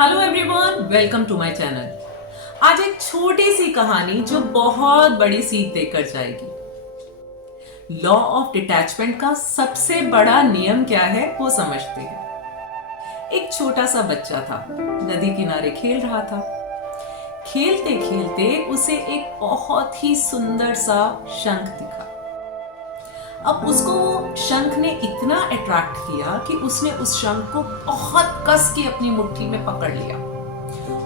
Hello everyone, welcome to my channel. आज एक छोटी सी कहानी जो बहुत बड़ी सीख देकर जाएगी। लॉ ऑफ डिटैचमेंट का सबसे बड़ा नियम क्या है वो समझते हैं। एक छोटा सा बच्चा था, नदी किनारे खेल रहा था। खेलते खेलते उसे एक बहुत ही सुंदर सा शंख दिखा। अब उसको वो शंख ने इतना अट्रैक्ट किया कि उसने उस शंख को बहुत कस के अपनी मुट्ठी में पकड़ लिया।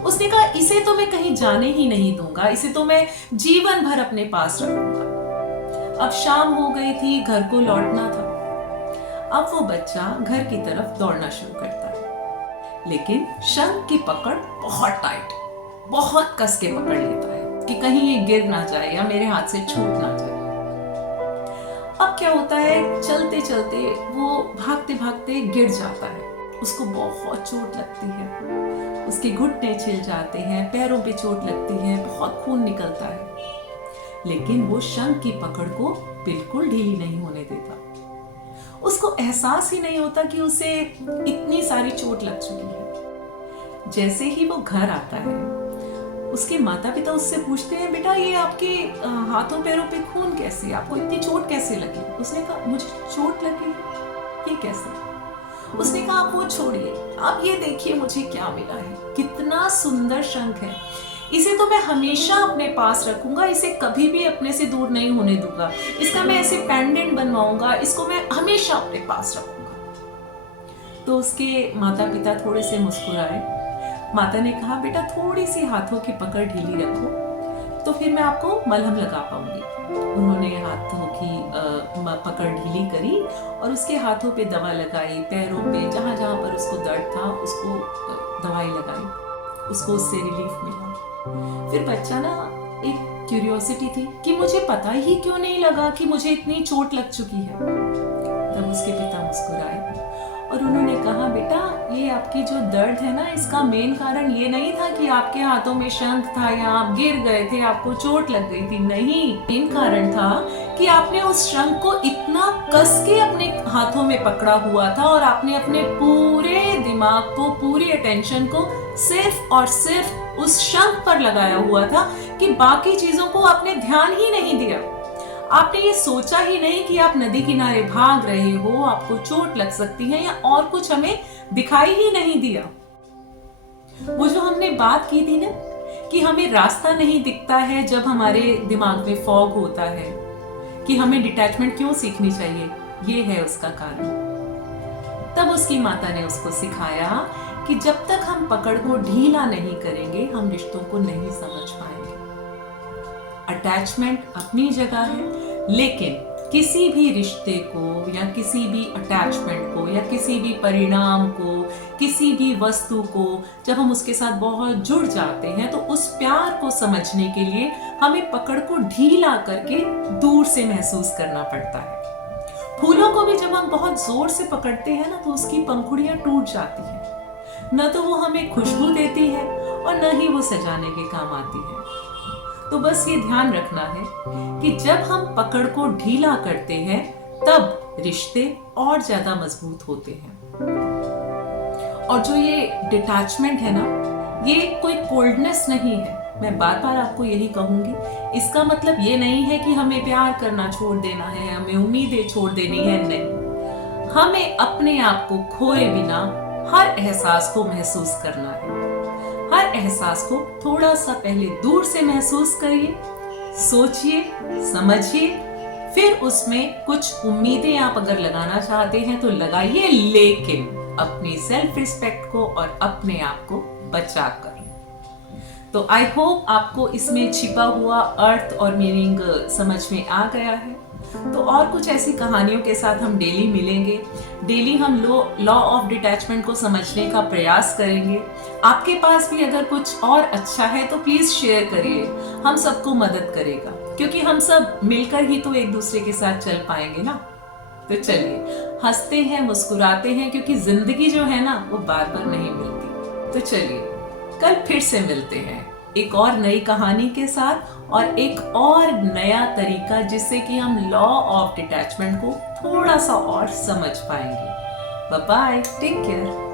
उसने कहा, इसे तो मैं कहीं जाने ही नहीं दूंगा, इसे तो मैं जीवन भर अपने पास रखूंगा। अब शाम हो गई थी, घर को लौटना था। अब वो बच्चा घर की तरफ दौड़ना शुरू करता है, लेकिन शंख की पकड़ बहुत टाइट, बहुत कस के पकड़ लेता है कि कहीं ये गिर ना जाए या मेरे हाथ से छूट ना जाए। अब क्या होता है, चलते चलते वो भागते भागते गिर जाता है। उसको बहुत चोट लगती है, उसके घुटने छिल जाते हैं, पैरों पे चोट लगती है, बहुत खून निकलता है। लेकिन वो शंख की पकड़ को बिल्कुल ढीली नहीं होने देता। उसको एहसास ही नहीं होता कि उसे इतनी सारी चोट लग चुकी है। जैसे ही वो घर आता है, उसके माता पिता उससे पूछते हैं, बेटा ये आपके हाथों पैरों पे खून कैसे, आपको इतनी चोट कैसे लगी? उसने कहा, मुझे चोट लगी, ये कैसे? उसने कहा, आप वो छोड़िए, आप ये देखिए मुझे क्या मिला है। कितना सुंदर शंख है, इसे तो मैं हमेशा अपने पास रखूंगा, इसे कभी भी अपने से दूर नहीं होने दूंगा। इसका मैं ऐसे पेंडेंट बनवाऊंगा, इसको मैं हमेशा अपने पास रखूंगा। तो उसके माता पिता थोड़े से मुस्कुराए। माता ने कहा, बेटा थोड़ी सी हाथों की पकड़ ढीली रखो तो फिर मैं आपको मलहम लगा पाऊंगी। उन्होंने हाथों की पकड़ ढीली करी और उसके हाथों पे दवा लगाई, पैरों पे जहां जहां पर उसको दर्द था उसको दवाई लगाई। उसको उससे रिलीफ मिला। फिर बच्चा ना, एक क्यूरियोसिटी थी कि मुझे पता ही क्यों नहीं लगा कि मुझे इतनी चोट लग चुकी है। तब उसके पिता मुस्कुराए और उन्होंने कहा, बेटा ये आपकी जो दर्द है ना, इसका मेन कारण ये नहीं था कि आपके हाथों में शंख था या आप गिर गए थे, आपको चोट लग गई थी। नहीं, मेन कारण था कि आपने उस शंख को इतना कस के अपने हाथों में पकड़ा हुआ था और आपने अपने पूरे दिमाग को, पूरी अटेंशन को सिर्फ और सिर्फ उस शंख पर लगाया हुआ था कि बाकी चीजों को आपने ध्यान ही नहीं दिया। आपने ये सोचा ही नहीं कि आप नदी किनारे भाग रहे हो, आपको चोट लग सकती है या और कुछ हमें दिखाई ही नहीं दिया। वो जो हमने बात की थी ना कि हमें रास्ता नहीं दिखता है जब हमारे दिमाग में फॉग होता है, कि हमें डिटैचमेंट क्यों सीखनी चाहिए, ये है उसका कारण। तब उसकी माता ने उसको सिखाया कि जब तक हम पकड़ को ढीला नहीं करेंगे, हम रिश्तों को नहीं समझ पाएंगे। अटैचमेंट अपनी जगह है, लेकिन किसी भी रिश्ते को या किसी भी अटैचमेंट को या किसी भी परिणाम को, किसी भी वस्तु को जब हम उसके साथ बहुत जुड़ जाते हैं तो उस प्यार को समझने के लिए हमें पकड़ को ढीला करके दूर से महसूस करना पड़ता है। फूलों को भी जब हम बहुत जोर से पकड़ते हैं ना, तो उसकी पंखुड़ियां टूट जाती हैं। न तो वो हमें खुशबू देती है और न ही वो सजाने के काम आती है। तो बस ये ध्यान रखना है कि जब हम पकड़ को ढीला करते हैं तब रिश्ते और ज्यादा मजबूत होते हैं। और जो ये डिटैचमेंट है ना, ये कोई कोल्डनेस नहीं है। मैं बार बार आपको यही कहूंगी, इसका मतलब ये नहीं है कि हमें प्यार करना छोड़ देना है, हमें उम्मीदें छोड़ देनी है। नहीं, हमें अपने आप को खोए बिना हर एहसास को महसूस करना है। हर एहसास को थोड़ा सा पहले दूर से महसूस करिए, सोचिए, समझिए, फिर उसमें कुछ उम्मीदें आप अगर लगाना चाहते हैं तो लगाइए, लेकिन अपनी सेल्फ रिस्पेक्ट को और अपने आप को बचाकर। तो आई होप आपको इसमें छिपा हुआ अर्थ और मीनिंग समझ में आ गया है। तो और कुछ ऐसी कहानियों के साथ हम डेली मिलेंगे। डेली हम लॉ ऑफ डिटैचमेंट को समझने का प्रयास करेंगे। आपके पास भी अगर कुछ और अच्छा है तो प्लीज शेयर करिए, हम सबको मदद करेगा, क्योंकि हम सब मिलकर ही तो एक दूसरे के साथ चल पाएंगे ना। तो चलिए, हंसते हैं, मुस्कुराते हैं, क्योंकि जिंदगी जो है ना वो बार बार नहीं मिलती। तो चलिए, कल फिर से मिलते हैं एक और नई कहानी के साथ और एक और नया तरीका, जिससे कि हम लॉ ऑफ डिटैचमेंट को थोड़ा सा और समझ पाएंगे। Bye bye, take care.